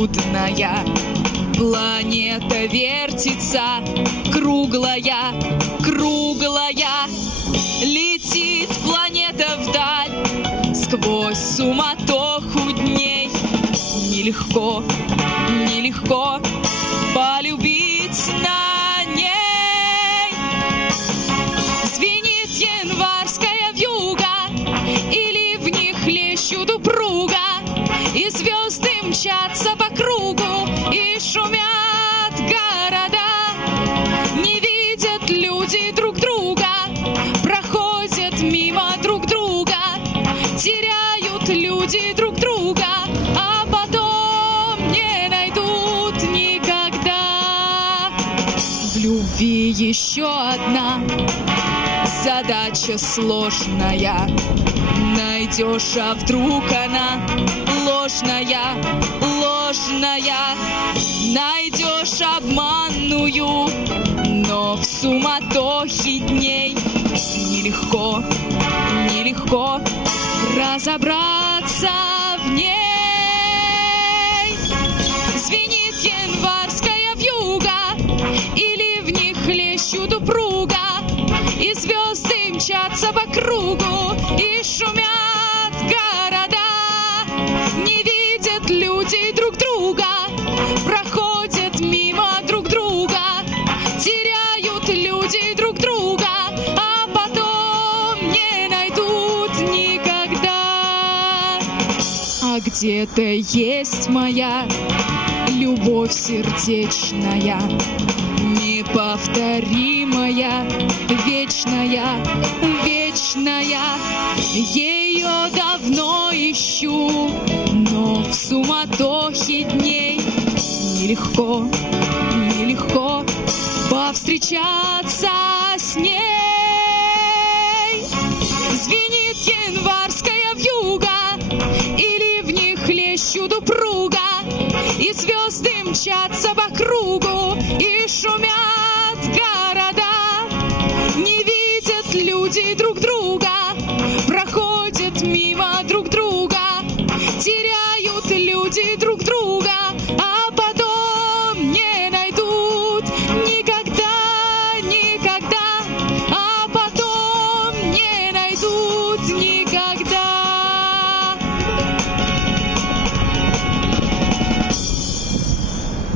чудная. Планета вертится, круглая, круглая. Летит планета вдаль, сквозь суматоху дней. Нелегко, нелегко полюбить на ней. Звенит январская вьюга, или в них лещут упруга, и звезды мчатся по кругу, и шумят города. Не видят люди друг друга, проходят мимо друг друга, теряют люди друг друга, а потом не найдут никогда. В любви еще одна задача сложная. Найдешь, а вдруг она ложная, ложная. Найдешь обманную, но в суматохе дней нелегко, нелегко разобраться в ней. Звенит январская вьюга, или в них лещут упруга, и звезды мчатся по кругу, и шумят города. Не видят люди друг друга, проходят мимо друг друга, теряют люди друг друга, а потом не найдут никогда. А где-то есть моя любовь сердечная, неповторимая, вечная, вечная. Ее давно ищу, но в суматохе дней нелегко, нелегко повстречаться с ней. Звенит январская вьюга, или в них лещут упруга, и звезды мчатся по кругу, и шумят города. Не видят люди друг друга,